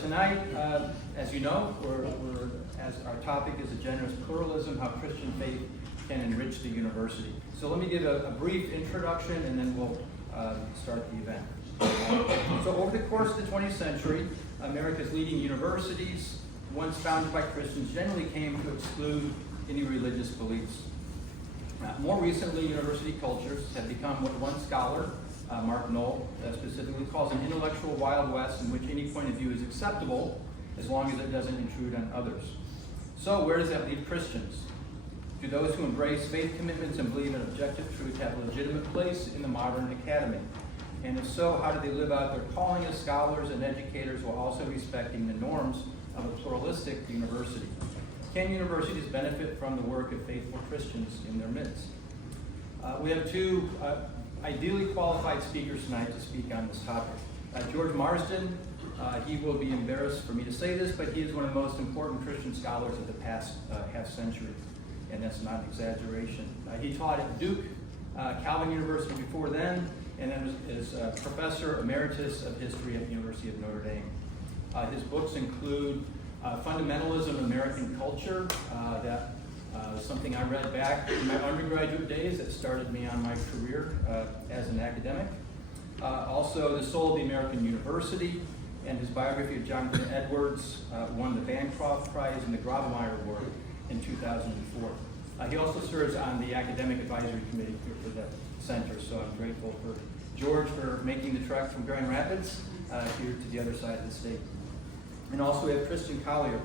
Tonight, as you know, as our topic is a generous pluralism, how Christian faith can enrich the university. So let me give a brief introduction and then we'll start the event. So over the course of the 20th century, America's leading universities, once founded by Christians, generally came to exclude any religious beliefs. More recently, university cultures have become what one scholar, Mark Knoll, specifically calls an intellectual Wild West in which any point of view is acceptable as long as it doesn't intrude on others. So where does that leave Christians? Do those who embrace faith commitments and believe in objective truth have a legitimate place in the modern academy? And if so, how do they live out their calling as scholars and educators while also respecting the norms of a pluralistic university? Can universities benefit from the work of faithful Christians in their midst? We have two ideally qualified speakers tonight to speak on this topic. George Marsden, he will be embarrassed for me to say this, but he is one of the most important Christian scholars of the past half century, and that's not an exaggeration. He taught at Duke, Calvin University before then, and then is professor emeritus of history at the University of Notre Dame. His books include Fundamentalism, American Culture, that was something I read back in my undergraduate days that started me on my career as an academic. Also, The Soul of the American University, and his biography of Jonathan Edwards won the Bancroft Prize and the Grawemeyer Award in 2004. He also serves on the Academic Advisory Committee here for the center, so I'm grateful for George for making the trek from Grand Rapids here to the other side of the state. And also we have Kristin Collier,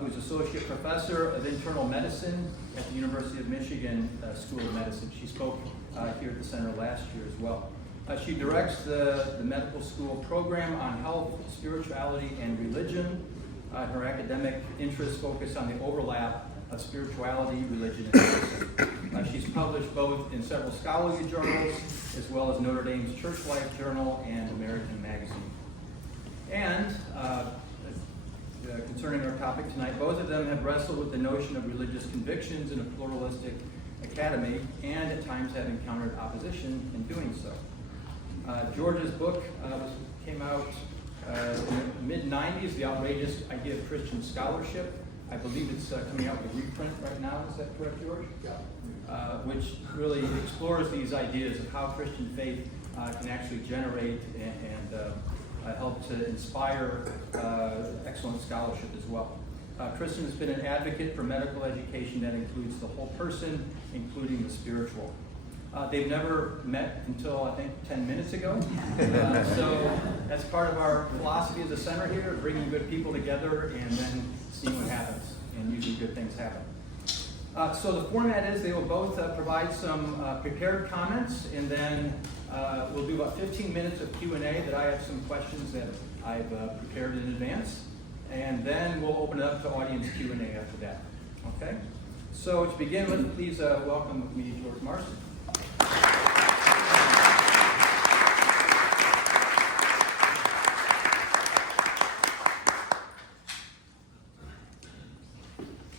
who's Associate Professor of Internal Medicine at the University of Michigan School of Medicine. She spoke here at the center last year as well. She directs the medical school program on health, spirituality, and religion. Her academic interests focus on the overlap of spirituality, religion, and medicine. She's published both in several scholarly journals, as well as Notre Dame's Church Life Journal and American Magazine. And concerning our topic tonight, both of them have wrestled with the notion of religious convictions in a pluralistic academy, and at times have encountered opposition in doing so. George's book came out in the mid-90s, The Outrageous Idea of Christian Scholarship. I believe it's coming out with a reprint right now. Is that correct, George? Yeah. Which really explores these ideas of how Christian faith can actually generate and help to inspire excellent scholarship as well. Kristin has been an advocate for medical education that includes the whole person, including the spiritual. They've never met until, I think, 10 minutes ago. So that's part of our philosophy as a center here, bringing good people together and then seeing what happens. And usually good things happen. So the format is they will both provide some prepared comments, and then we'll do about 15 minutes of Q&A that I have some questions that I've prepared in advance. And then we'll open it up to audience Q&A after that. Okay? So to begin with, please welcome with me George Marsden.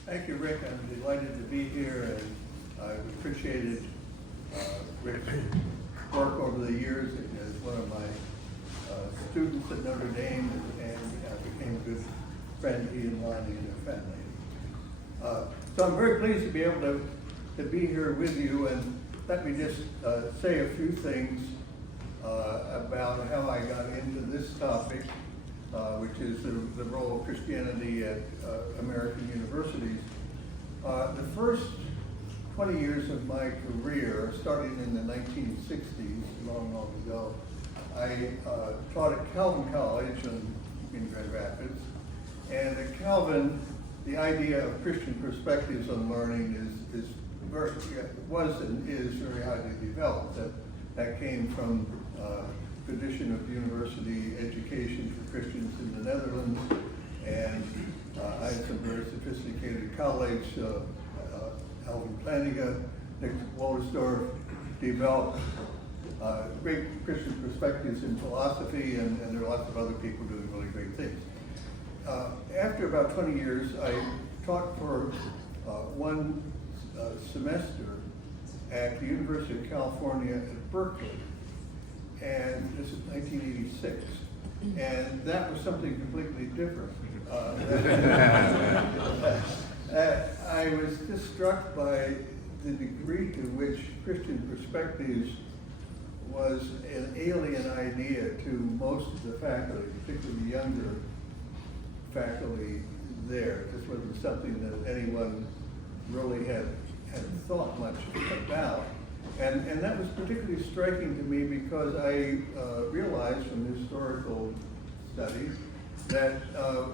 Thank you, Rick. I'm delighted to be here, and I've appreciated Rick's work over the years as one of my students at Notre Dame, and became a good friend, he and Lonnie and their family. So I'm very pleased to be able to be here with you, and let me just say a few things about how I got into this topic, which is the role of Christianity at American universities. The first 20 years of my career, starting in the 1960s, long ago, I taught at Calvin College in Grand Rapids. And at Calvin, the idea of Christian perspectives on learning was and is very highly developed. That came from tradition of university education for Christians in the Netherlands, and I had some very sophisticated colleagues, Alvin Plantinga, Nick Wolterstorff, developed great Christian perspectives in philosophy, and there are lots of other people doing really great things. After about 20 years, I taught for one semester at the University of California at Berkeley, and this is 1986. And that was something completely different. I was just struck by the degree to which Christian perspectives was an alien idea to most of the faculty, particularly younger faculty there. This wasn't something that anyone really had thought much about. And that was particularly striking to me because I realized from historical studies that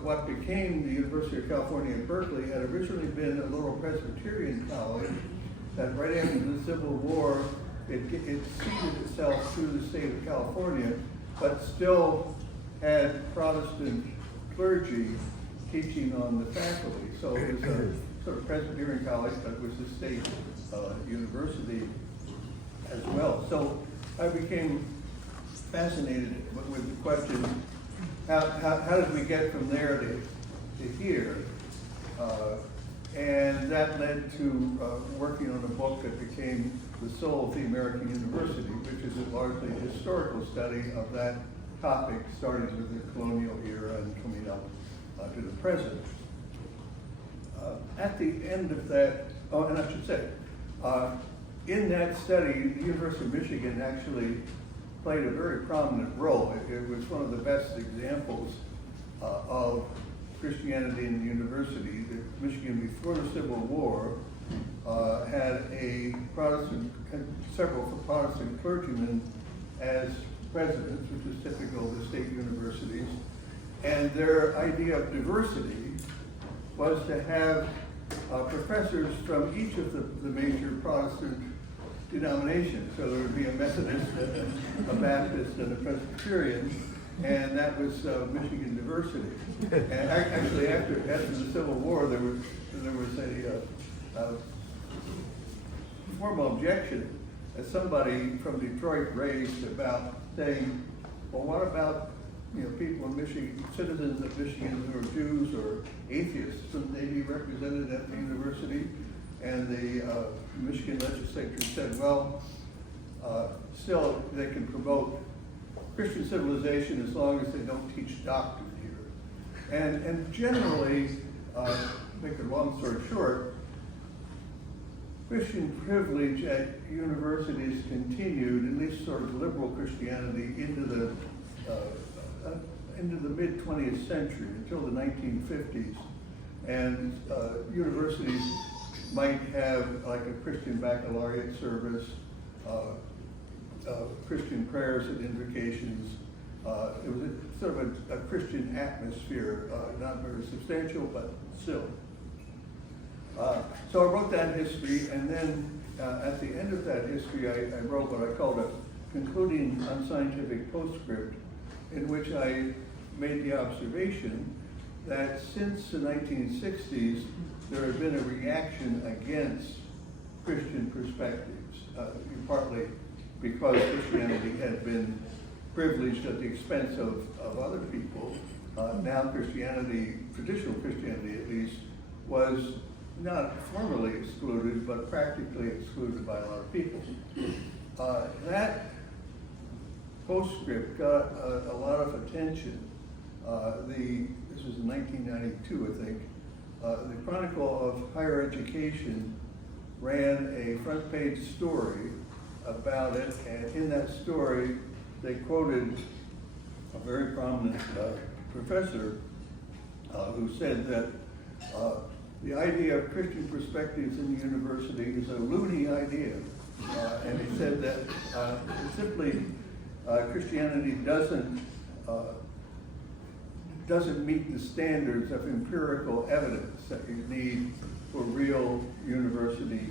what became the University of California at Berkeley had originally been a little Presbyterian college that right after the Civil War, it ceded itself to the state of California, but still had Protestant clergy teaching on the faculty. So it was a sort of Presbyterian college, but it was a state university as well. So I became fascinated with the question, how did we get from there to here? And that led to working on a book that became The Soul of the American University, which is a largely historical study of that topic, starting with the colonial era and coming up to the present. At the end of that, and I should say, in that study, the University of Michigan actually played a very prominent role. It was one of the best examples of Christianity in the university. Michigan, before the Civil War, had several Protestant clergymen as presidents, which is typical of the state universities. And their idea of diversity was to have professors from each of the major Protestant denominations. So there would be a Methodist, a Baptist, and a Presbyterian, and that was Michigan diversity. And actually, after the Civil War, there was a formal objection that somebody from Detroit raised about saying, well, what about people in Michigan, citizens of Michigan who are Jews or atheists? Shouldn't they be represented at the university? And the Michigan legislature said, well, still they can promote Christian civilization as long as they don't teach doctrine here. And generally, make a long story short, Christian privilege at universities continued, at least sort of liberal Christianity, into the mid-20th century, until the 1950s. And universities might have like a Christian baccalaureate service, Christian prayers and invocations. It was sort of a Christian atmosphere, not very substantial, but still. So I wrote that history, and then at the end of that history, I wrote what I called a concluding unscientific postscript, in which I made the observation that since the 1960s, there had been a reaction against Christian perspectives, partly because Christianity had been privileged at the expense of other people. Now Christianity, traditional Christianity at least, was not formally excluded, but practically excluded by a lot of people. That postscript got a lot of attention. This was in 1992, I think. The Chronicle of Higher Education ran a front page story about it, and in that story, they quoted a very prominent professor who said that the idea of Christian perspectives in the university is a loony idea. And he said that simply Christianity doesn't meet the standards of empirical evidence that you need for real university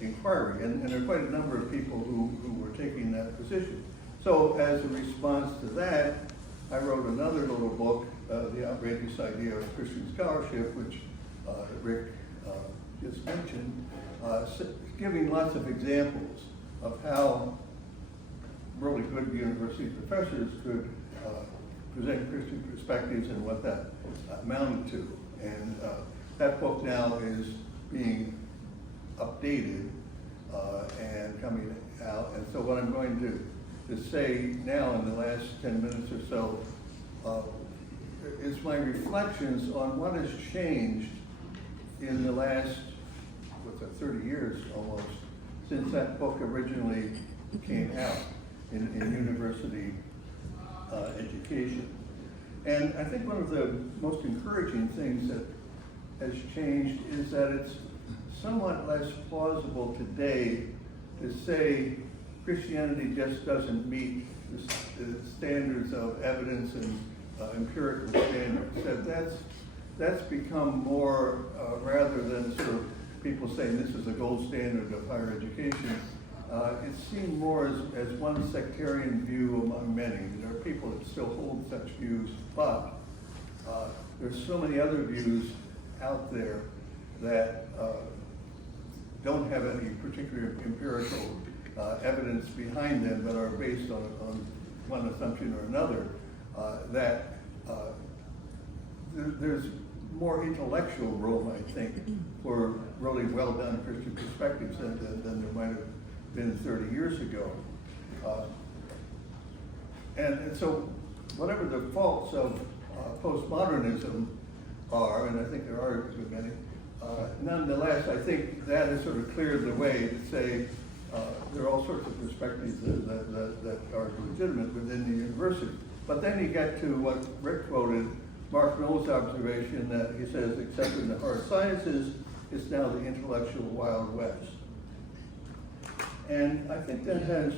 inquiry. And there are quite a number of people who were taking that position. So as a response to that, I wrote another little book, The Outrageous Idea of Christian Scholarship, which Rick just mentioned, giving lots of examples of how really good university professors could present Christian perspectives and what that amounted to. And that book now is being updated and coming out. And so what I'm going to to say now in the last 10 minutes or so is my reflections on what has changed in the last, 30 years almost, since that book originally came out in university education. And I think one of the most encouraging things that has changed is that it's somewhat less plausible today to say Christianity just doesn't meet the standards of evidence and empirical standards. That's become more, rather than sort of people saying this is the gold standard of higher education, it's seen more as one sectarian view among many. There are people that still hold such views, but there's so many other views out there that don't have any particular empirical evidence behind them, but are based on one assumption or another, that there's more intellectual room, I think, for really well-done Christian perspectives than there might have been 30 years ago. And so whatever the faults of postmodernism are, and I think there are too many, nonetheless, I think that has sort of cleared the way to say there are all sorts of perspectives that are legitimate within the university. But then you get to what Rick quoted, Mark Miller's observation that he says, except in the hard sciences, it's now the intellectual Wild West. And I think that has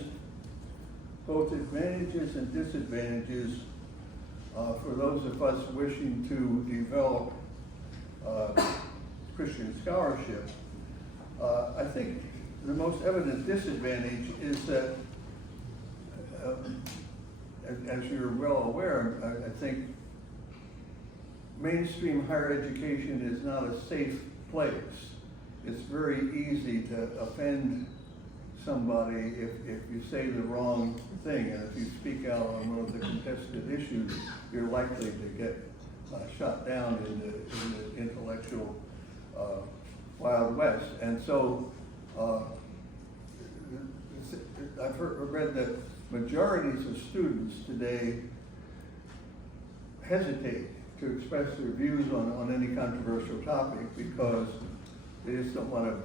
both advantages and disadvantages for those of us wishing to develop Christian scholarship. I think the most evident disadvantage is that, as you're well aware, I think mainstream higher education is not a safe place. It's very easy to offend somebody if you say the wrong thing, and if you speak out on one of the contested issues, you're likely to get shot down in the intellectual Wild West. And so I've read that majorities of students today hesitate to express their views on any controversial topic because they just don't want to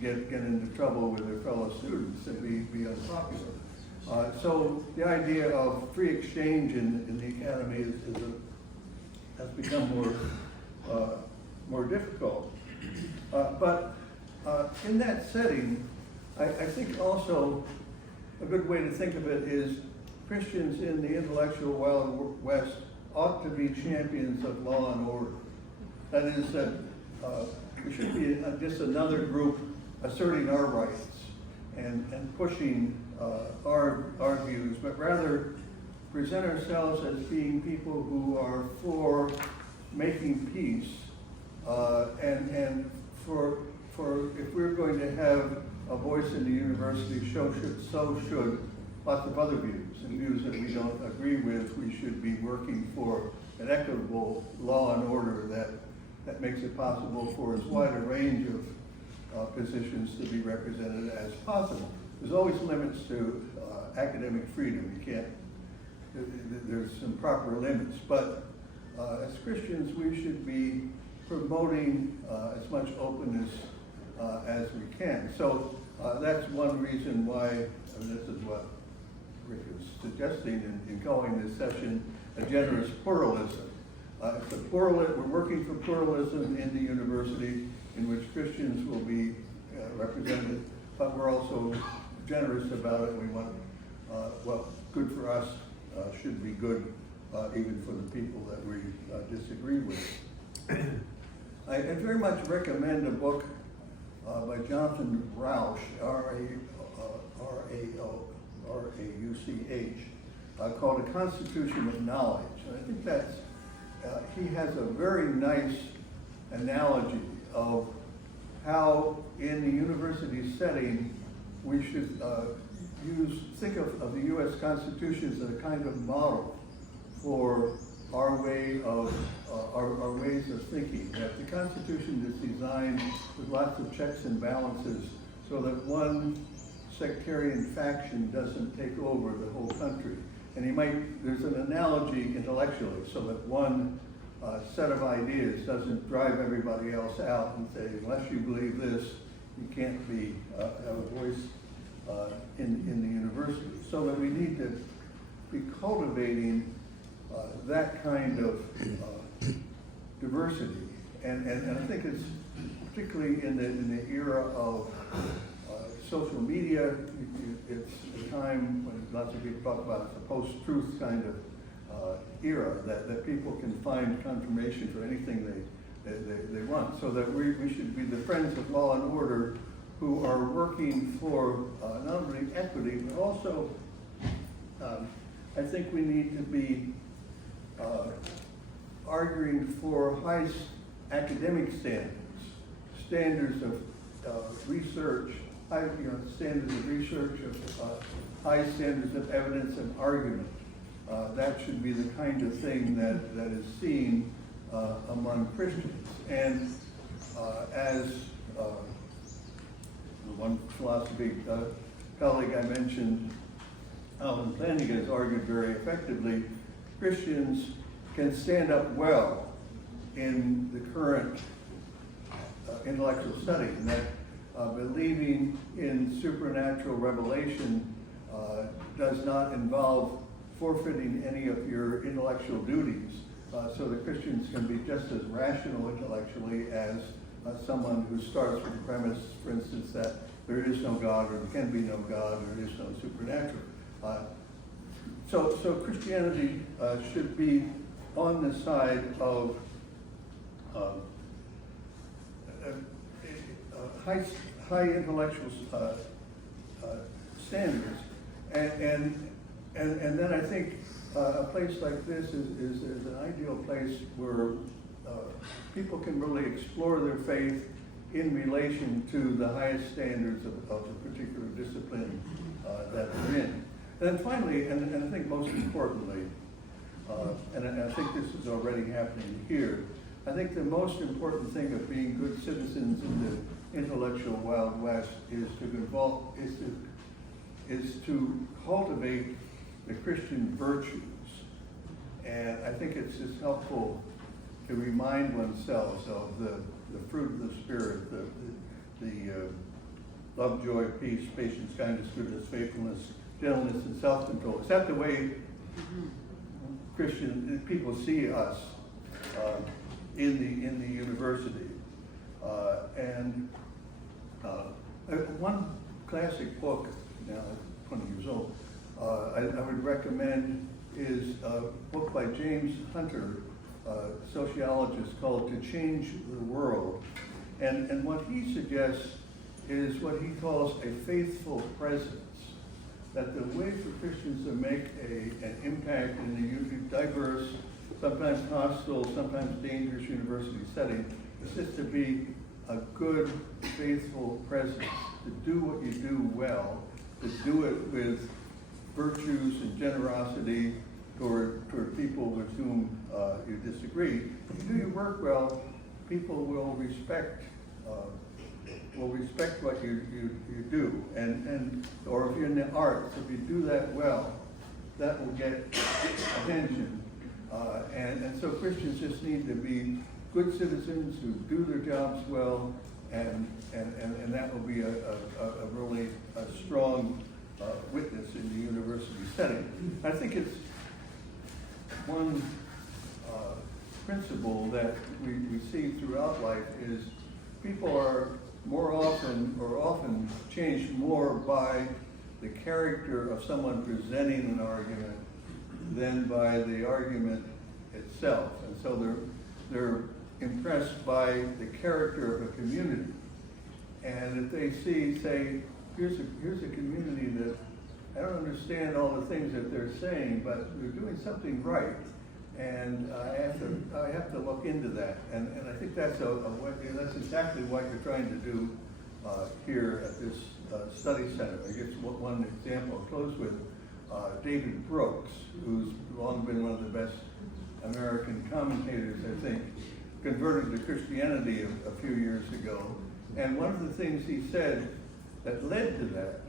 get into trouble with their fellow students and be unpopular. So the idea of free exchange in the academy has become more difficult. But in that setting, I think also a good way to think of it is Christians in the intellectual Wild West ought to be champions of law and order. That is, that we should be just another group asserting our rights and pushing our views, but rather present ourselves as being people who are for making peace and for if we're going to have a voice in the university, so should lots of other views, and views that we don't agree with. We should be working for an equitable law and order that makes it possible for as wide a range of positions to be represented as possible. There's always limits to academic freedom. You can't, there's some proper limits, but as Christians we should be promoting as much openness as we can. So that's one reason why, and this is what Rick is suggesting in calling this session a generous pluralism. We're working for pluralism in the university in which Christians will be represented, but we're also generous about it. We want what's good for us should be good even for the people that we disagree with. I very much recommend a book by Jonathan Rauch, R-A-U-C-H, called A Constitution of Knowledge. And I think that's, he has a very nice analogy of how in the university setting we should think of the U.S. Constitution as a kind of model for our way of our ways of thinking. That the Constitution is designed with lots of checks and balances so that one sectarian faction doesn't take over the whole country. And there's an analogy intellectually, so that one set of ideas doesn't drive everybody else out and say, unless you believe this, you can't have a voice in the university. So that we need to be cultivating that kind of diversity. And I think it's particularly in the era of social media, it's a time when lots of people talk about it's a post-truth kind of era, that people can find confirmation for anything they want. So that we should be the friends of law and order who are working for not only equity, but also I think we need to be arguing for high academic standards of research, standards of research, high standards of evidence and argument. That should be the kind of thing that is seen among Christians. And as the one philosophy colleague I mentioned, Alan Planning, has argued very effectively, Christians can stand up well in the current intellectual study, and that believing in supernatural revelation does not involve forfeiting any of your intellectual duties, so that Christians can be just as rational intellectually as someone who starts with the premise, for instance, that there is no God, or there can be no God, or there is no supernatural. So Christianity should be on the side of high intellectual standards, and then I think a place like this is an ideal place where people can really explore their faith in relation to the highest standards of the particular discipline that they're in. And then finally, and I think most importantly, and I think this is already happening here, I think the most important thing of being good citizens in the intellectual Wild West is to cultivate the Christian virtues. And I think it's just helpful to remind oneself of the fruit of the Spirit, the love, joy, peace, patience, kindness, goodness, faithfulness, gentleness, and self-control. Is that the way Christian people see us in the university? One classic book, now 20 years old, I would recommend is a book by James Hunter, a sociologist, called To Change the World. And what he suggests is what he calls a faithful presence. That the way for Christians to make an impact in the diverse, sometimes hostile, sometimes dangerous university setting is just to be a good, faithful presence, to do what you do well, to do it with virtues and generosity toward people with whom you disagree. If you do your work well, people will respect what you do, or if you're in the arts, if you do that well, that will get attention. And so Christians just need to be good citizens who do their jobs well, and that will be a really strong witness in the university setting. I think it's one principle that we see throughout life is people are often changed more by the character of someone presenting an argument than by the argument itself. And so they're impressed by the character of a community. And if they say, here's a community that I don't understand all the things that they're saying, but they're doing something right, and I have to look into that. And I think that's that's exactly what you're trying to do here at this study center. I guess one example I'll close with David Brooks, who's long been one of the best American commentators, I think, converted to Christianity a few years ago. And one of the things he said that led to that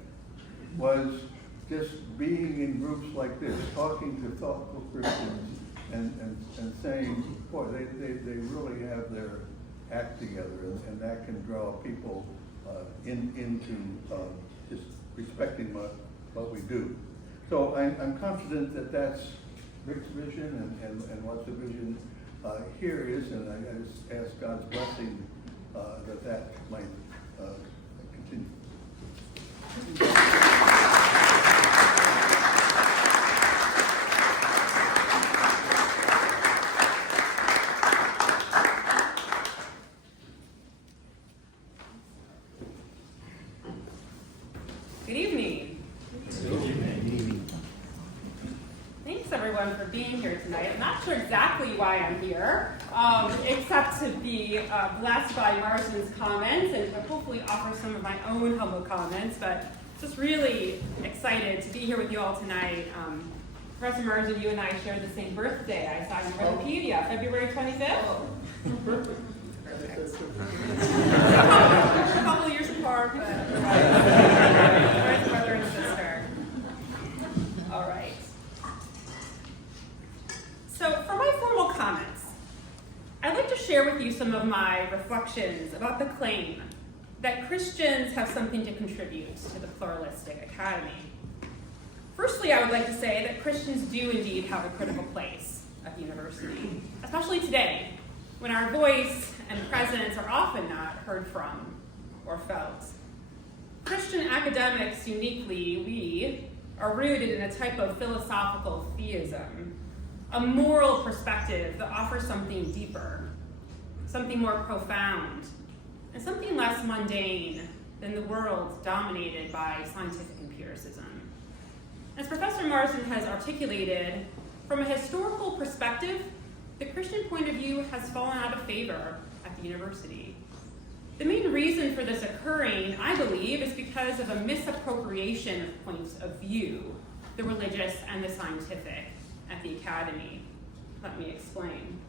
was just being in groups like this, talking to thoughtful Christians and saying, boy, they really have their act together, and that can draw people into just respecting what we do. So I'm confident that that's Rick's vision and what the vision here is, and I just ask God's blessing that might continue. Good evening. Good evening. Thanks everyone for being here tonight. I'm not sure exactly why I'm here, except to be blessed by Marsden's comments and to hopefully offer some of my own humble comments, but just really excited to be here with you all tonight. Professor Marsden, you and I share the same birthday. I saw in Wikipedia, February 25th. A couple years apart, but we're brother and sister. All right. So for my formal comments, I'd like to share with you some of my reflections about the claim that Christians have something to contribute to the pluralistic academy. Firstly, I would like to say that Christians do indeed have a critical place at the university, especially today, when our voice and presence are often not heard from or felt. Christian academics, uniquely, we are rooted in a type of philosophical theism, a moral perspective that offers something deeper, something more profound, and something less mundane than the world dominated by scientific empiricism. As Professor Marsden has articulated, from a historical perspective, the Christian point of view has fallen out of favor at the university. The main reason for this occurring, I believe, is because of a misappropriation of points of view, the religious and the scientific, at the academy. Let me explain.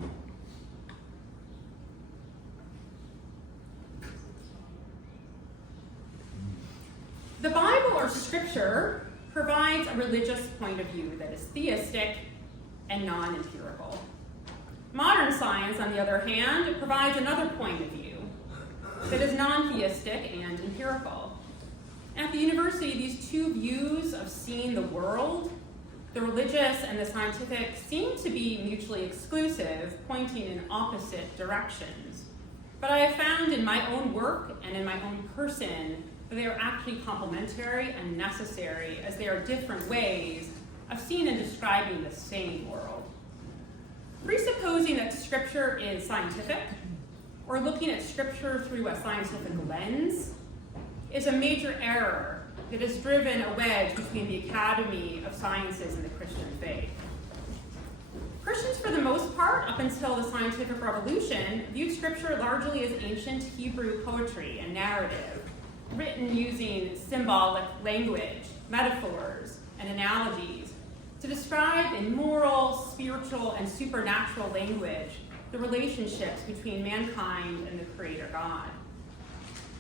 The Bible or Scripture provides a religious point of view that is theistic and non-empirical. Modern science, on the other hand, provides another point of view that is non-theistic and empirical. At the university, these two views of seeing the world, the religious and the scientific, seem to be mutually exclusive, pointing in opposite directions. But I have found in my own work and in my own person that they are actually complementary and necessary, as they are different ways of seeing and describing the same world. Presupposing that Scripture is scientific, or looking at Scripture through a scientific lens, is a major error that has driven a wedge between the Academy of Sciences and the Christian faith. Christians, for the most part, up until the scientific revolution, viewed Scripture largely as ancient Hebrew poetry and narrative, written using symbolic language, metaphors, and analogies to describe in moral, spiritual, and supernatural language the relationships between mankind and the Creator God.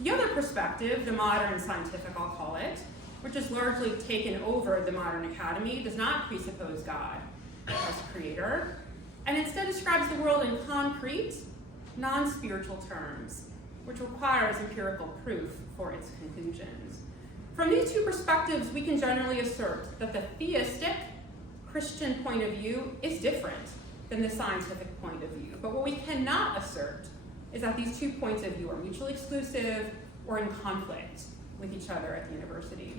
The other perspective, the modern scientific, I'll call it, which has largely taken over the modern academy, does not presuppose God as Creator, and instead describes the world in concrete, non-spiritual terms, which requires empirical proof for its conclusions. From these two perspectives, we can generally assert that the theistic Christian point of view is different than the scientific point of view. But what we cannot assert is that these two points of view are mutually exclusive or in conflict with each other at the university.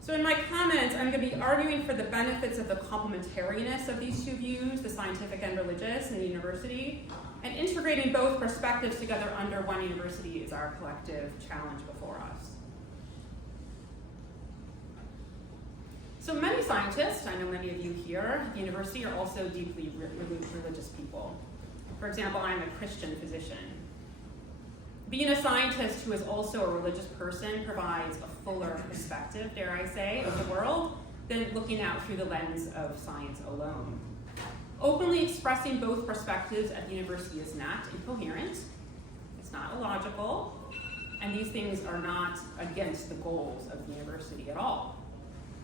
So in my comments, I'm going to be arguing for the benefits of the complementariness of these two views, the scientific and religious, in the university, and integrating both perspectives together under one university is our collective challenge before us. So many scientists, I know many of you here at the university, are also deeply religious people. For example, I'm a Christian physician. Being a scientist who is also a religious person provides a fuller perspective, dare I say, of the world than looking out through the lens of science alone. Openly expressing both perspectives at the university is not incoherent, it's not illogical, and these things are not against the goals of the university at all.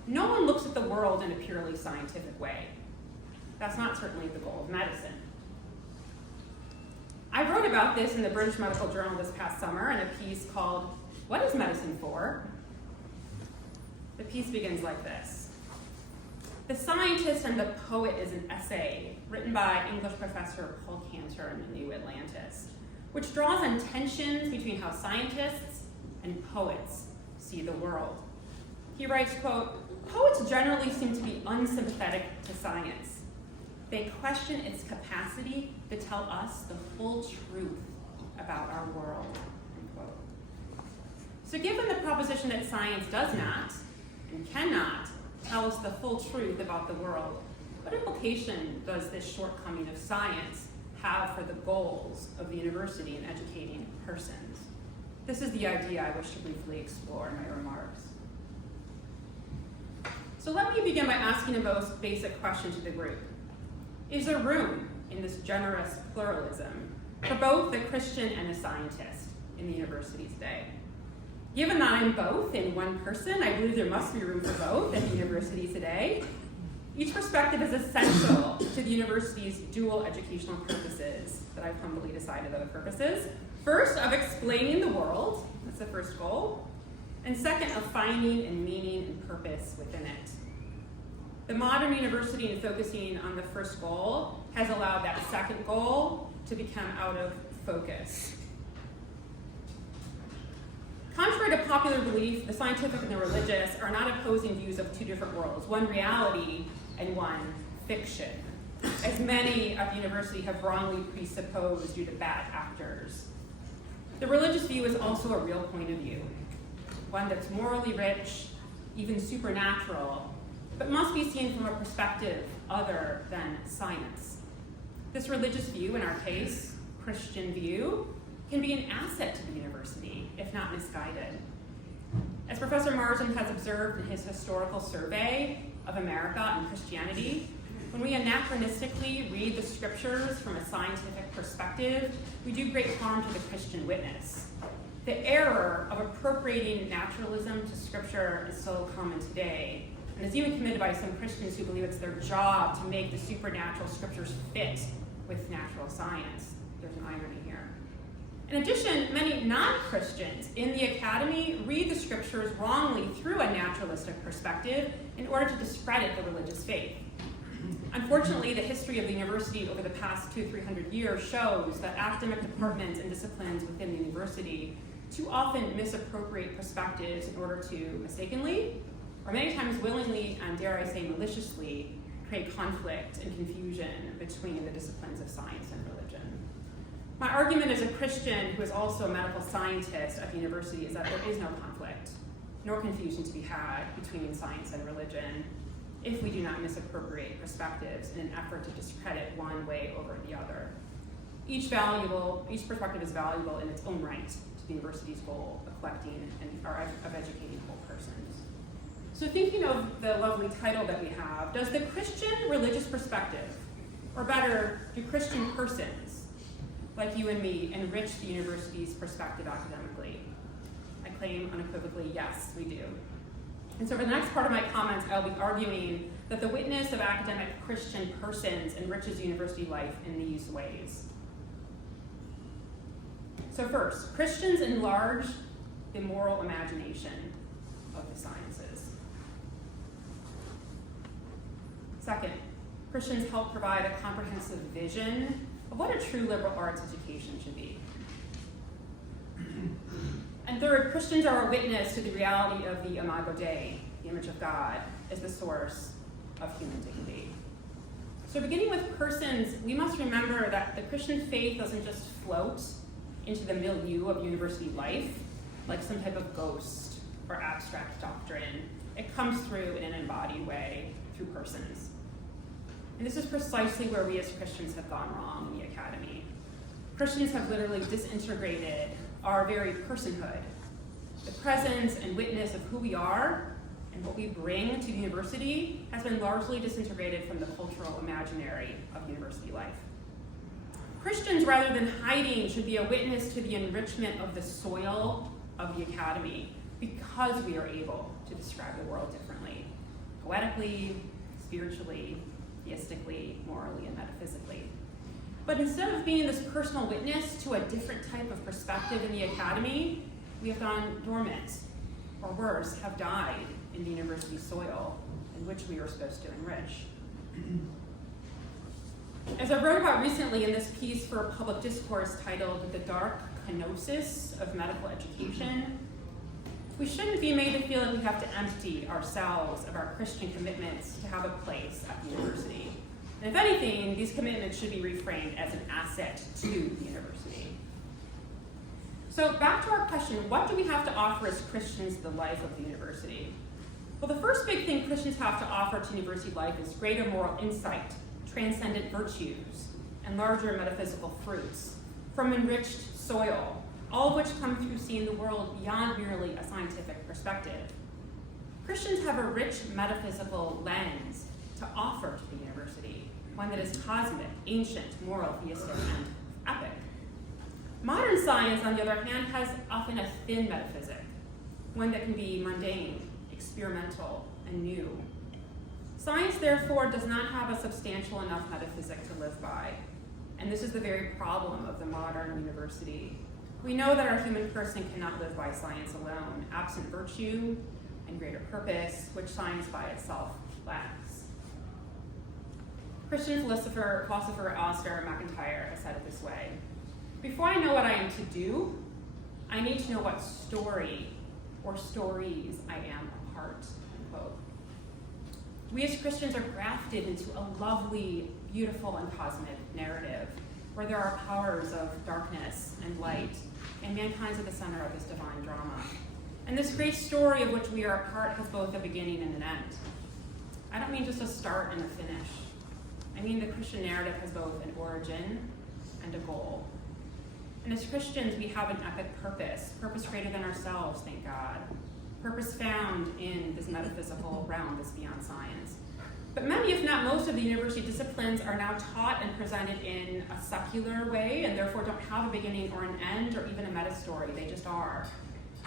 No one looks at the world in a purely scientific way. That's not certainly the goal of medicine. I wrote about this in the British Medical Journal this past summer in a piece called, "What is Medicine For?" The piece begins like this. "The Scientist and the Poet" is an essay written by English professor Paul Cantor in the New Atlantis, which draws on tensions between how scientists and poets see the world. He writes, quote, "Poets generally seem to be unsympathetic to science. They question its capacity to tell us the full truth about our world," end quote. So given the proposition that science does not and cannot tell us the full truth about the world, what implication does this shortcoming of science have for the goals of the university in educating persons? This is the idea I wish to briefly explore in my remarks. So let me begin by asking a most basic question to the group. Is there room in this generous pluralism for both the Christian and the scientist in the university today? Given that I'm both in one person, I believe there must be room for both at the university today. Each perspective is essential to the university's dual educational purposes that I've humbly decided are the purposes. First, of explaining the world, that's the first goal, and second, of finding and meaning and purpose within it. The modern university, in focusing on the first goal, has allowed that second goal to become out of focus. Contrary to popular belief, the scientific and the religious are not opposing views of two different worlds, one reality and one fiction, as many at the university have wrongly presupposed due to bad actors. The religious view is also a real point of view, one that's morally rich, even supernatural, but must be seen from a perspective other than science. This religious view, in our case, Christian view, can be an asset to the university, if not misguided. As Professor Marsden has observed in his historical survey of America and Christianity, when we anachronistically read the scriptures from a scientific perspective, we do great harm to the Christian witness. The error of appropriating naturalism to scripture is so common today, and is even committed by some Christians who believe it's their job to make the supernatural scriptures fit with natural science. There's an irony here. In addition, many non-Christians in the academy read the scriptures wrongly through a naturalistic perspective in order to discredit the religious faith. Unfortunately, the history of the university over the past 200-300 years shows that academic departments and disciplines within the university too often misappropriate perspectives in order to mistakenly, or many times willingly, and dare I say maliciously, create conflict and confusion between the disciplines of science and religion. My argument as a Christian who is also a medical scientist at the university is that there is no conflict, nor confusion to be had between science and religion if we do not misappropriate perspectives in an effort to discredit one way over the other. Each perspective is valuable in its own right to the university's goal of collecting of educating whole persons. So thinking of the lovely title that we have, does the Christian religious perspective, or better, do Christian persons, like you and me, enrich the university's perspective academically? I claim unequivocally, yes, we do. And so for the next part of my comments, I'll be arguing that the witness of academic Christian persons enriches university life in these ways. So first, Christians enlarge the moral imagination of the sciences. Second, Christians help provide a comprehensive vision of what a true liberal arts education should be. And third, Christians are a witness to the reality of the Imago Dei, the image of God, as the source of human dignity. So beginning with persons, we must remember that the Christian faith doesn't just float into the milieu of university life like some type of ghost or abstract doctrine. It comes through in an embodied way through persons. And this is precisely where we as Christians have gone wrong in the academy. Christians have literally disintegrated our very personhood. The presence and witness of who we are and what we bring to the university has been largely disintegrated from the cultural imaginary of university life. Christians, rather than hiding, should be a witness to the enrichment of the soil of the academy because we are able to describe the world differently, poetically, spiritually, theistically, morally, and metaphysically. But instead of being this personal witness to a different type of perspective in the academy, we have gone dormant, or worse, have died in the university soil in which we are supposed to enrich. As I wrote about recently in this piece for public discourse titled "The Dark Kenosis of Medical Education," we shouldn't be made to feel like we have to empty ourselves of our Christian commitments to have a place at the university. And if anything, these commitments should be reframed as an asset to the university. So back to our question, what do we have to offer as Christians to the life of the university? Well, the first big thing Christians have to offer to university life is greater moral insight, transcendent virtues, and larger metaphysical fruits from enriched soil, all of which come through seeing the world beyond merely a scientific perspective. Christians have a rich metaphysical lens to offer to the university, one that is cosmic, ancient, moral, theistic, and epic. Modern science, on the other hand, has often a thin metaphysic, one that can be mundane, experimental, and new. Science, therefore, does not have a substantial enough metaphysic to live by, and this is the very problem of the modern university. We know that our human person cannot live by science alone, absent virtue and greater purpose, which science by itself lacks. Christian philosopher Alistair McIntyre has said it this way: before I know what I am to do, I need to know what story or stories I am a part, unquote. We as Christians are grafted into a lovely, beautiful, and cosmic narrative where there are powers of darkness and light, and mankind's at the center of this divine drama. And this great story of which we are a part has both a beginning and an end. I don't mean just a start and a finish. I mean the Christian narrative has both an origin and a goal. And as Christians, we have an epic purpose greater than ourselves, thank God. Purpose found in this metaphysical realm, this beyond science. But many, if not most, of the university disciplines are now taught and presented in a secular way, and therefore don't have a beginning or an end or even a meta-story. They just are.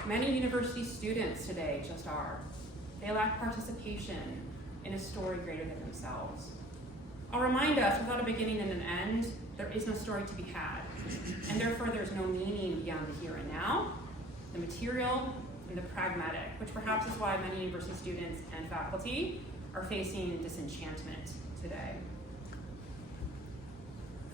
Many university students today just are. They lack participation in a story greater than themselves. I'll remind us, without a beginning and an end, there is no story to be had, and therefore there's no meaning beyond the here and now, the material, and the pragmatic, which perhaps is why many university students and faculty are facing disenchantment today.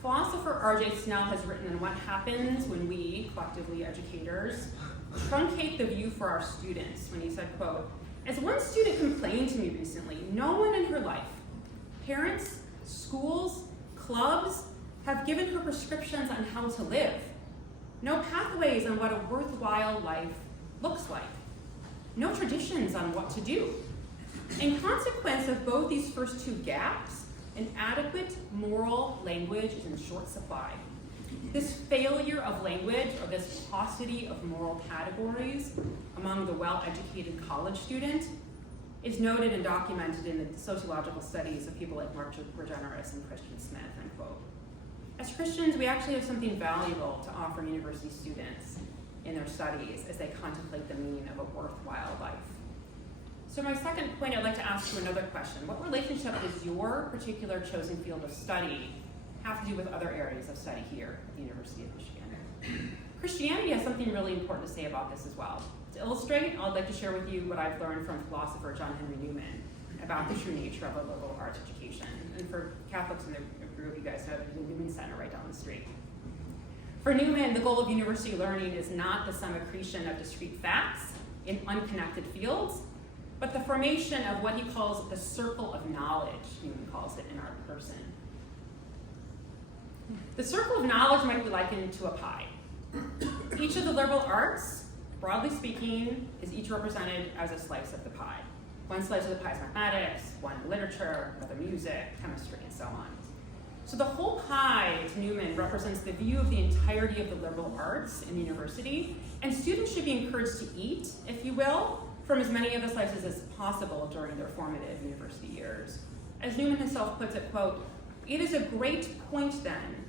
Philosopher R.J. Snell has written on what happens when we, collectively educators, truncate the view for our students when he said, quote, "As one student complained to me recently, no one in her life, parents, schools, clubs, have given her prescriptions on how to live. No pathways on what a worthwhile life looks like. No traditions on what to do. In consequence of both these first two gaps, an adequate moral language is in short supply. This failure of language, or this paucity of moral categories among the well-educated college student, is noted and documented in the sociological studies of people like Mark Regeneris and Christian Smith," unquote. As Christians, we actually have something valuable to offer university students in their studies as they contemplate the meaning of a worthwhile life. So my second point, I'd like to ask you another question. What relationship does your particular chosen field of study have to do with other areas of study here at the University of Michigan? Christianity has something really important to say about this as well. To illustrate, I'd like to share with you what I've learned from philosopher John Henry Newman about the true nature of a liberal arts education. And for Catholics in the group, you guys know the Newman Center right down the street. For Newman, the goal of university learning is not the sum accretion of discrete facts in unconnected fields, but the formation of what he calls the circle of knowledge, Newman calls it, in our person. The circle of knowledge might be likened to a pie. Each of the liberal arts, broadly speaking, is each represented as a slice of the pie. One slice of the pie is mathematics, one literature, another music, chemistry, and so on. So the whole pie, to Newman, represents the view of the entirety of the liberal arts in the university, and students should be encouraged to eat, if you will, from as many of the slices as possible during their formative university years. As Newman himself puts it, quote, "It is a great point then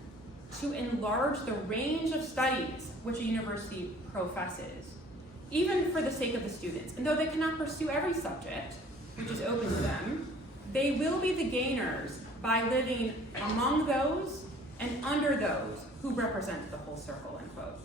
to enlarge the range of studies which a university professes, even for the sake of the students. And though they cannot pursue every subject, which is open to them, they will be the gainers by living among those and under those who represent the whole circle, end quote.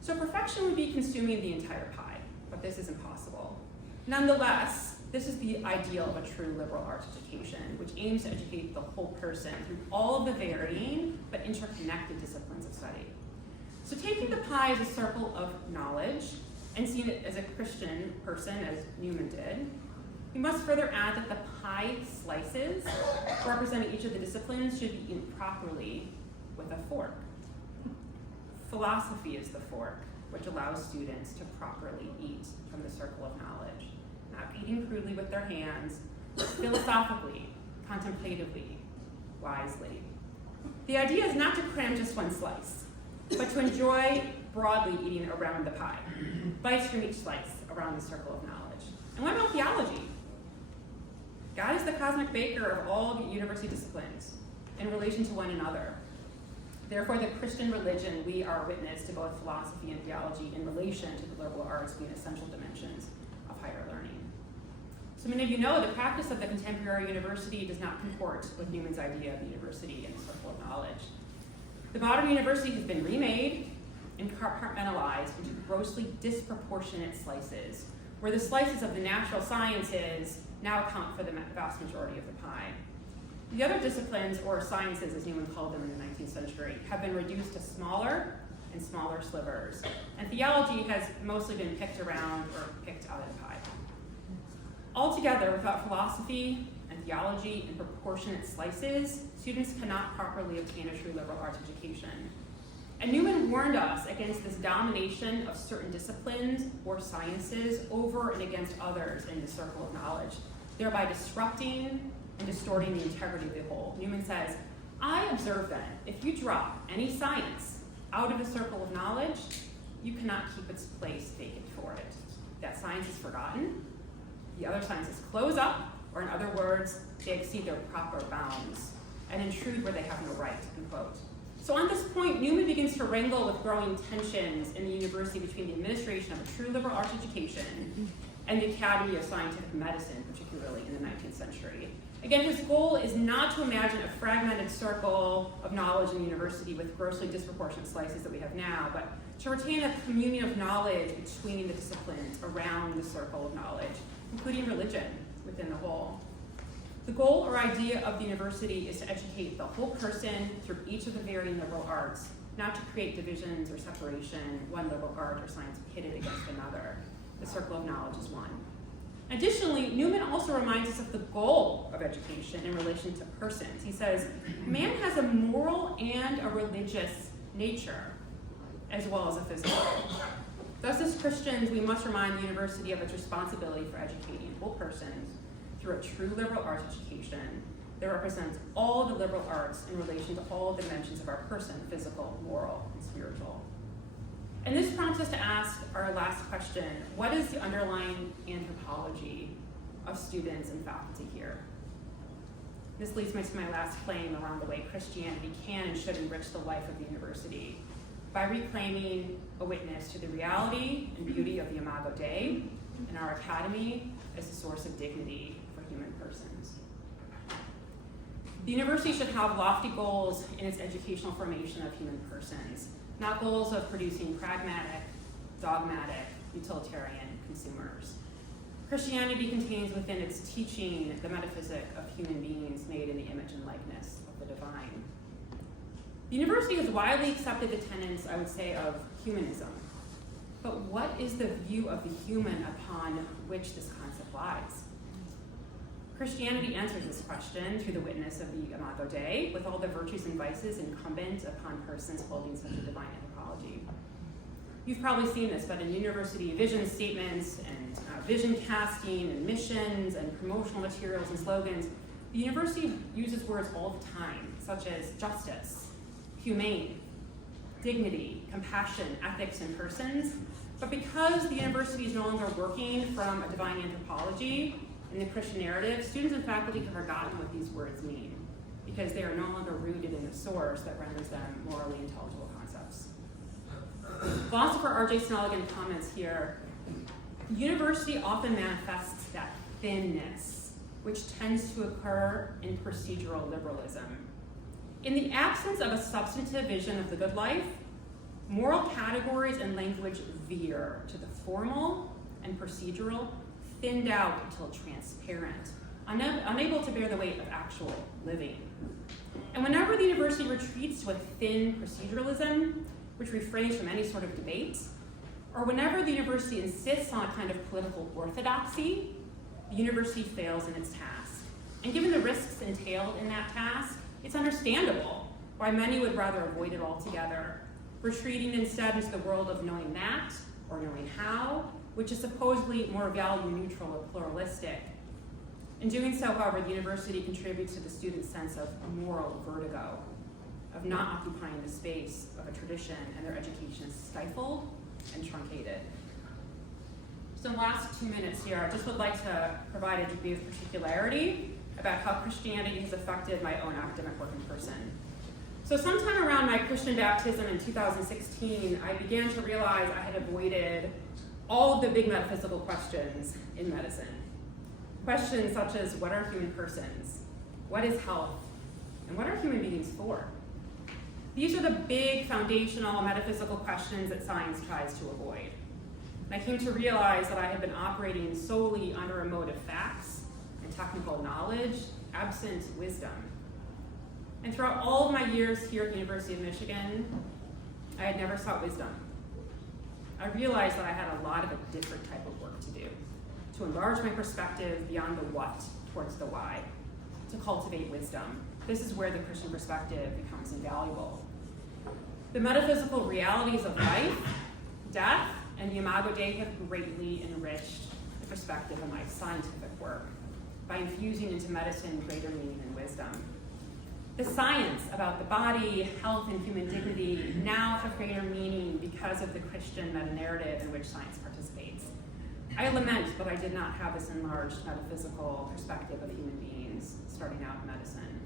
So perfection would be consuming the entire pie, but this is impossible. Nonetheless, this is the ideal of a true liberal arts education, which aims to educate the whole person through all of the varying but interconnected disciplines of study. So taking the pie as a circle of knowledge and seeing it as a Christian person, as Newman did, we must further add that the pie slices representing each of the disciplines should be eaten properly with a fork. Philosophy is the fork, which allows students to properly eat from the circle of knowledge, not eating crudely with their hands, philosophically, contemplatively, wisely. The idea is not to cram just one slice, but to enjoy broadly eating around the pie, bites from each slice around the circle of knowledge. And what about theology? God is the cosmic baker of all the university disciplines in relation to one another. Therefore, the Christian religion, we are witness to both philosophy and theology in relation to the liberal arts being essential dimensions of higher learning. So many of you know the practice of the contemporary university does not comport with Newman's idea of the university and the circle of knowledge. The modern university has been remade and compartmentalized into grossly disproportionate slices, where the slices of the natural sciences now account for the vast majority of the pie. The other disciplines, or sciences as Newman called them in the 19th century, have been reduced to smaller and smaller slivers, and theology has mostly been picked around or picked out of the pie. Altogether, without philosophy and theology in proportionate slices, students cannot properly obtain a true liberal arts education. And Newman warned us against this domination of certain disciplines or sciences over and against others in the circle of knowledge, thereby disrupting and distorting the integrity of the whole. Newman says, I observe then, if you drop any science out of the circle of knowledge, you cannot keep its place vacant for it. That science is forgotten, the other sciences close up, or in other words, they exceed their proper bounds and intrude where they have no right, end quote. So on this point, Newman begins to wrangle with growing tensions in the university between the administration of a true liberal arts education and the Academy of Scientific Medicine, particularly in the 19th century. Again, his goal is not to imagine a fragmented circle of knowledge in the university with grossly disproportionate slices that we have now, but to retain a communion of knowledge between the disciplines around the circle of knowledge, including religion within the whole. The goal or idea of the university is to educate the whole person through each of the varying liberal arts, not to create divisions or separation, one liberal art or science pitted against another. The circle of knowledge is one. Additionally, Newman also reminds us of the goal of education in relation to persons. He says, man has a moral and a religious nature, as well as a physical. Thus, as Christians, we must remind the university of its responsibility for educating whole persons through a true liberal arts education that represents all the liberal arts in relation to all dimensions of our person, physical, moral, and spiritual. And this prompts us to ask our last question: what is the underlying anthropology of students and faculty here? This leads me to my last claim around the way Christianity can and should enrich the life of the university by reclaiming a witness to the reality and beauty of the Imago Dei and our academy as a source of dignity for human persons. The university should have lofty goals in its educational formation of human persons, not goals of producing pragmatic, dogmatic, utilitarian consumers. Christianity contains within its teaching the metaphysic of human beings made in the image and likeness of the divine. The university has widely accepted the tenets, I would say, of humanism. But what is the view of the human upon which this concept lies? Christianity answers this question through the witness of the Imago Dei, with all the virtues and vices incumbent upon persons holding such a divine anthropology. You've probably seen this, but in university vision statements and vision casting and missions and promotional materials and slogans, the university uses words all the time, such as justice, humane, dignity, compassion, ethics, and persons. But because the university is no longer working from a divine anthropology in the Christian narrative, students and faculty have forgotten what these words mean because they are no longer rooted in the source that renders them morally intelligible concepts. Philosopher R.J. Snelligan comments here, the university often manifests that thinness, which tends to occur in procedural liberalism. In the absence of a substantive vision of the good life, moral categories and language veer to the formal and procedural, thinned out until transparent, unable to bear the weight of actual living. And whenever the university retreats to a thin proceduralism, which refrains from any sort of debate, or whenever the university insists on a kind of political orthodoxy, the university fails in its task. And given the risks entailed in that task, it's understandable why many would rather avoid it altogether, retreating instead into the world of knowing that, or knowing how, which is supposedly more value neutral or pluralistic. In doing so, however, the university contributes to the student's sense of moral vertigo, of not occupying the space of a tradition, and their education is stifled and truncated. So in the last 2 minutes here, I just would like to provide a degree of particularity about how Christianity has affected my own academic work in person. So sometime around my Christian baptism in 2016, I began to realize I had avoided all of the big metaphysical questions in medicine. Questions such as, what are human persons? What is health? And what are human beings for? These are the big foundational metaphysical questions that science tries to avoid. And I came to realize that I had been operating solely under a mode of facts and technical knowledge, absent wisdom. And throughout all of my years here at the University of Michigan, I had never sought wisdom. I realized that I had a lot of a different type of work to do, to enlarge my perspective beyond the what towards the why, to cultivate wisdom. This is where the Christian perspective becomes invaluable. The metaphysical realities of life, death, and the Imago Dei have greatly enriched the perspective of my scientific work by infusing into medicine greater meaning and wisdom. The science about the body, health, and human dignity now have greater meaning because of the Christian meta-narrative in which science participates. I lament that I did not have this enlarged metaphysical perspective of human beings starting out in medicine.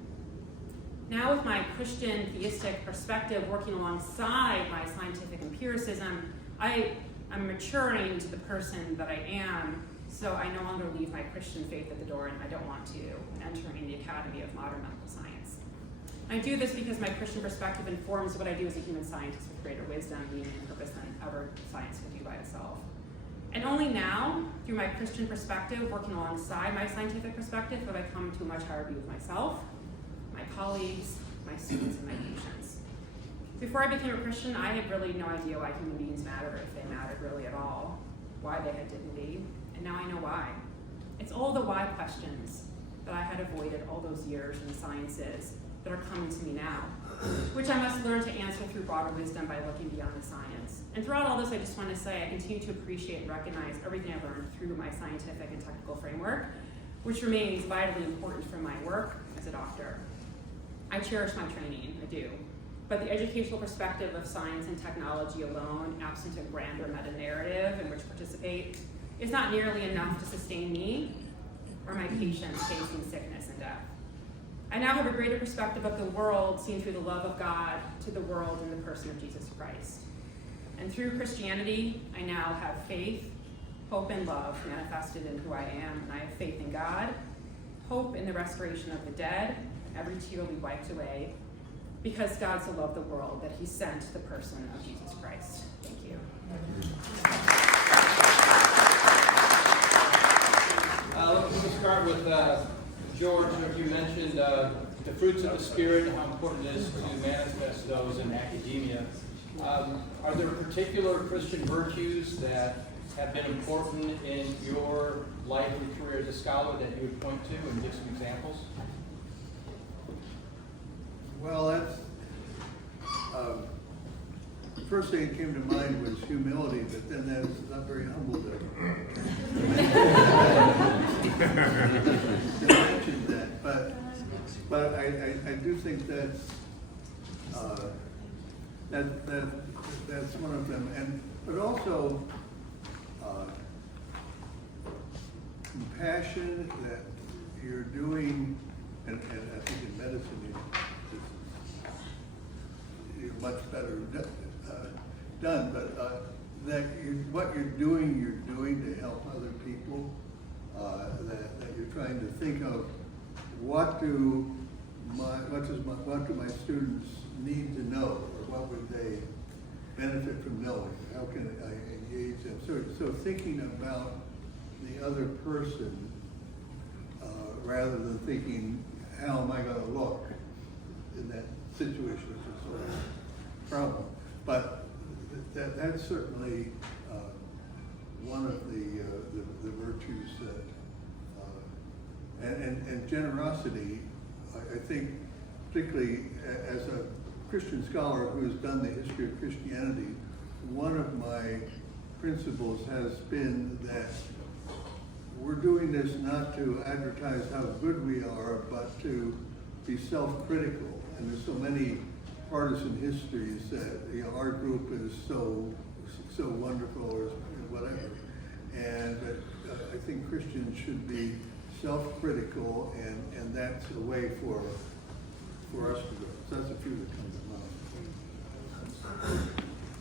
Now with my Christian theistic perspective working alongside my scientific empiricism, I'm maturing into the person that I am, so I no longer leave my Christian faith at the door, and I don't want to, entering the Academy of Modern Medical Science. I do this because my Christian perspective informs what I do as a human scientist with greater wisdom, meaning, and purpose than ever science could do by itself. And only now, through my Christian perspective, working alongside my scientific perspective, have I come to a much higher view of myself, my colleagues, my students, and my patients. Before I became a Christian, I had really no idea why human beings matter, if they mattered really at all, why they had dignity, and now I know why. It's all the why questions that I had avoided all those years in the sciences that are coming to me now, which I must learn to answer through broader wisdom by looking beyond the science. And throughout all this, I just want to say I continue to appreciate and recognize everything I've learned through my scientific and technical framework, which remains vitally important for my work as a doctor. I cherish my training, I do. But the educational perspective of science and technology alone, absent a grander meta-narrative in which participate, is not nearly enough to sustain me or my patients facing sickness and death. I now have a greater perspective of the world seen through the love of God to the world in the person of Jesus Christ. And through Christianity, I now have faith, hope, and love manifested in who I am, and I have faith in God, hope in the restoration of the dead, every tear will be wiped away, because God so loved the world that he sent the person of Jesus Christ. Thank you. Let me start with George. You mentioned the fruits of the Spirit and how important it is to manifest those in academia. Are there particular Christian virtues that have been important in your life and career as a scholar that you would point to and give some examples? Well, that's, the first thing that came to mind was humility, but then that's not very humble to mention that. But I do think that's one of them, but also compassion that you're doing, and I think in medicine you're much better done, but what you're doing to help other people. That you're trying to think of what do my students need to know, or what would they benefit from knowing? How can I engage them? So thinking about the other person rather than thinking, how am I going to look in that situation, which is sort of a problem. But that's certainly one of the virtues that, and generosity, I think, particularly as a Christian scholar who has done the history of Christianity, one of my principles has been that we're doing this not to advertise how good we are, but to be self-critical. And there's so many partisan histories that our group is so wonderful or whatever. And I think Christians should be self-critical, and that's a way for us to go. So that's a few that come to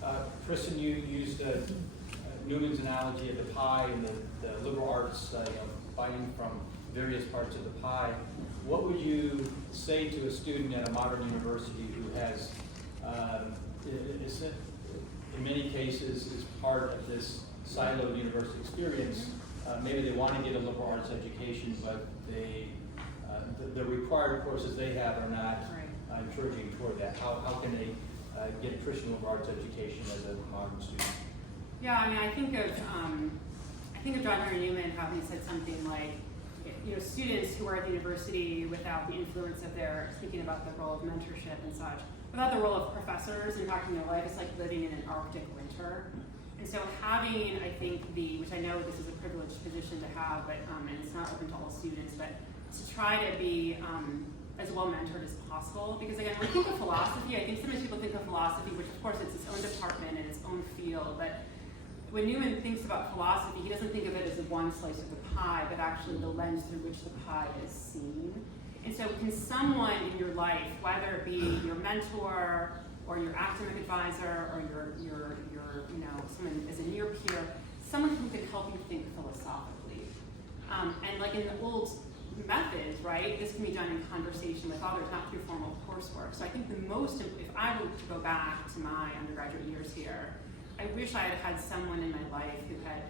mind. Kristin, you used Newman's analogy of the pie and the liberal arts, biting from various parts of the pie. What would you say to a student at a modern university who has, in many cases, is part of this siloed university experience? Maybe they want to get a liberal arts education, but the required courses they have are not encouraging toward that. How can they get a Christian liberal arts education as a modern student? Yeah, I mean, I think of John Henry Newman, how he said something like, students who are at the university without the influence of their, speaking about the role of mentorship and such, without the role of professors impacting their life, it's like living in an Arctic winter. And so having, I think, which I know this is a privileged position to have, but and it's not open to all students, but to try to be as well mentored as possible. Because again, when we think of philosophy, I think sometimes people think of philosophy, which of course it's its own department and its own field, but when Newman thinks about philosophy, he doesn't think of it as one slice of the pie, but actually the lens through which the pie is seen. And so can someone in your life, whether it be your mentor or your academic advisor or your someone as a near peer, someone who can help you think philosophically. And like in the old methods, right, this can be done in conversation with others, not through formal coursework. So I think if I were to go back to my undergraduate years here, I wish I had had someone in my life who had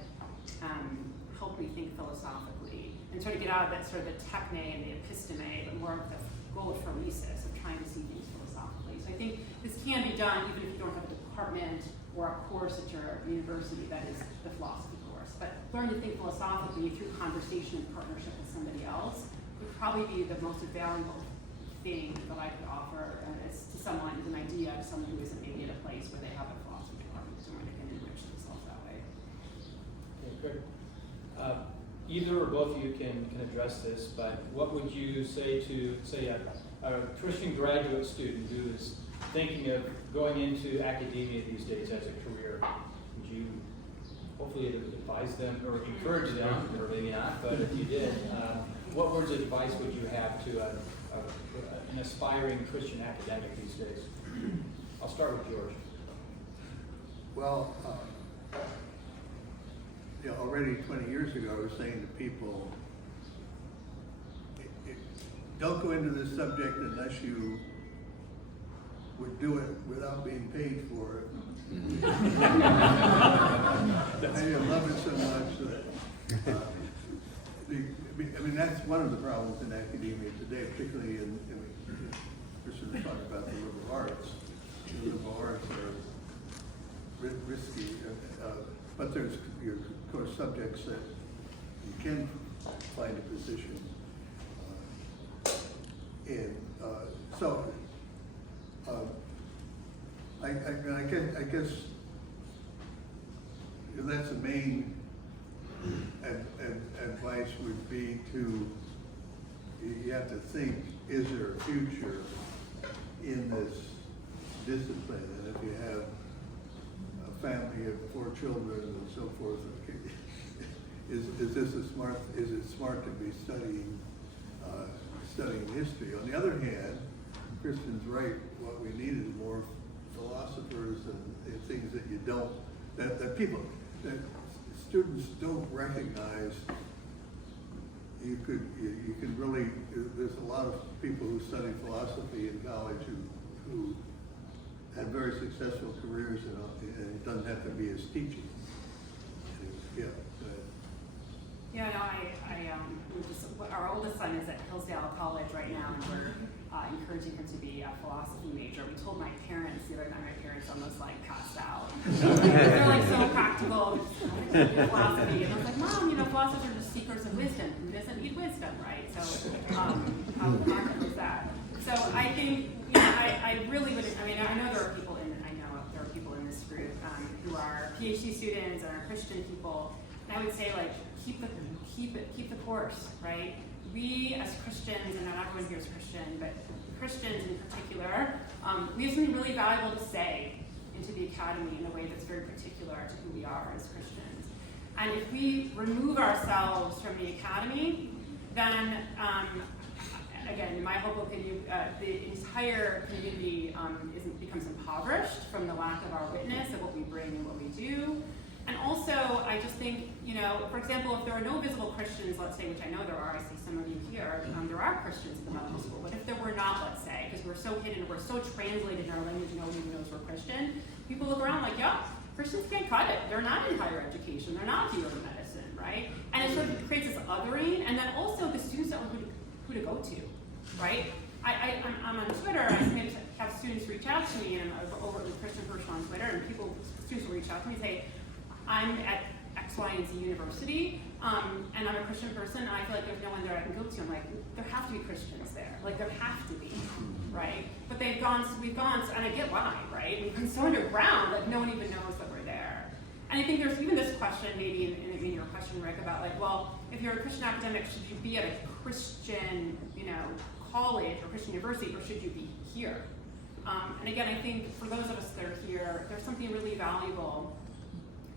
helped me think philosophically and sort of get out of that sort of the techne and the episteme, but more of the goal of phronesis, of trying to see things philosophically. So I think this can be done even if you don't have a department or a course at your university that is the philosophy course. But learning to think philosophically through conversation and partnership with somebody else would probably be the most valuable thing that I could offer to someone, as an idea, to someone who isn't maybe at a place where they have a philosophy department, somewhere they can enrich themselves that way. Okay, good. Either or both of you can address this, but what would you say to, say, a Christian graduate student who is thinking of going into academia these days as a career? Would you hopefully advise them or encourage them, or maybe not, but if you did, what words of advice would you have to an aspiring Christian academic these days? I'll start with George. Well, already 20 years ago, I was saying to people, don't go into this subject unless you would do it without being paid for it. I love it so much that, that's one of the problems in academia today, particularly in Kristin was talking about the liberal arts. The liberal arts are risky, but there's, of course, subjects that you can find a position in. I guess that's the main advice would be you have to think, is there a future in this discipline? And if you have a family of 4 children and so forth, okay, is it smart to be studying history? On the other hand, Kristin's right. What we need is more philosophers and things that that students don't recognize. You could really, there's a lot of people who study philosophy in college who had very successful careers, and it doesn't have to be as teaching. Yeah. Yeah, no, our oldest son is at Hillsdale College right now, and we're encouraging him to be a philosophy major. We told my parents the other night, my parents almost like passed out. They're like so practical, philosophy. And I was like, Mom, philosophers are just seekers of wisdom. Who doesn't need wisdom, right? So how important is that? So I think, I really would, I know there are people in this group who are PhD students and are Christian people. And I would say, like, keep the course, right? We as Christians, and not everyone here is Christian, but Christians in particular, we have something really valuable to say into the academy in a way that's very particular to who we are as Christians. And if we remove ourselves from the academy, then, again, in my humble opinion, the entire community becomes impoverished from the lack of our witness of what we bring and what we do. And also, I just think, for example, if there are no visible Christians, let's say, which I know there are, I see some of you here, there are Christians at the medical school, but if there were not, let's say, because we're so hidden, we're so translated in our language, no one even knows we're Christian, people look around like, yeah, Christians can't cut it. They're not in higher education. They're not here in medicine, right? And it sort of creates this othering, and then also the students don't know who to go to, right? I'm on Twitter, I have students reach out to me, and I'm over at the Christian person on Twitter, and students will reach out to me and say, I'm at X, Y, and Z university, and I'm a Christian person, and I feel like there's no one there I can go to. I'm like, there have to be Christians there. Like, there have to be, right? But we've gone, and I get why, right? We've been so underground, like, no one even knows that we're there. And I think there's even this question, maybe in your question, Rick, about like, well, if you're a Christian academic, should you be at a Christian, college or Christian university, or should you be here? And again, I think for those of us that are here, there's something really valuable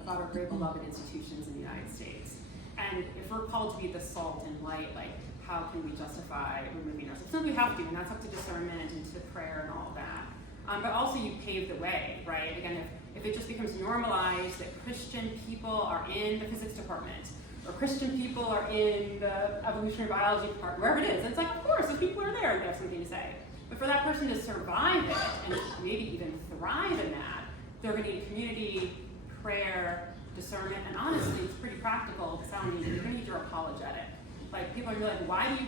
about our great beloved institutions in the United States. And if we're called to be the salt and light, like, how can we justify removing ourselves? Something we have to, and that's up to discernment and to prayer and all of that. But also you pave the way, right? Again, if it just becomes normalized that Christian people are in the physics department, or Christian people are in the evolutionary biology department, wherever it is, it's like, of course, if people are there, they have something to say. But for that person to survive it, and maybe even thrive in that, they're going to need community, prayer, discernment, and honestly, it's pretty practical sounding. You're going to need your apologetic. Like, people are going to be like,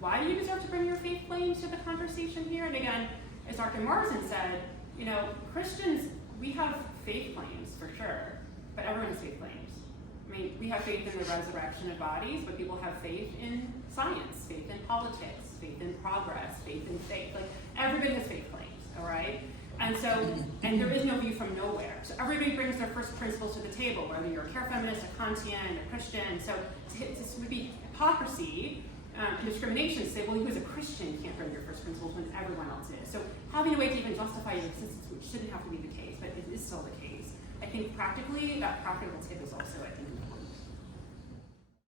why do you deserve to bring your faith claims to the conversation here? And again, as Dr. Marsden said, Christians, we have faith claims for sure, but everyone has faith claims. We have faith in the resurrection of bodies, but people have faith in science, faith in politics, faith in progress, faith in faith. Like, everybody has faith claims, all right? And there is no view from nowhere. So everybody brings their first principles to the table, whether you're a care feminist, a Kantian, a Christian. So this would be hypocrisy and discrimination to say, well, you as a Christian can't bring your first principles when everyone else is. So having a way to even justify your existence, which shouldn't have to be the case, but it is still the case. I think practically, that practical tip is also, I think, important.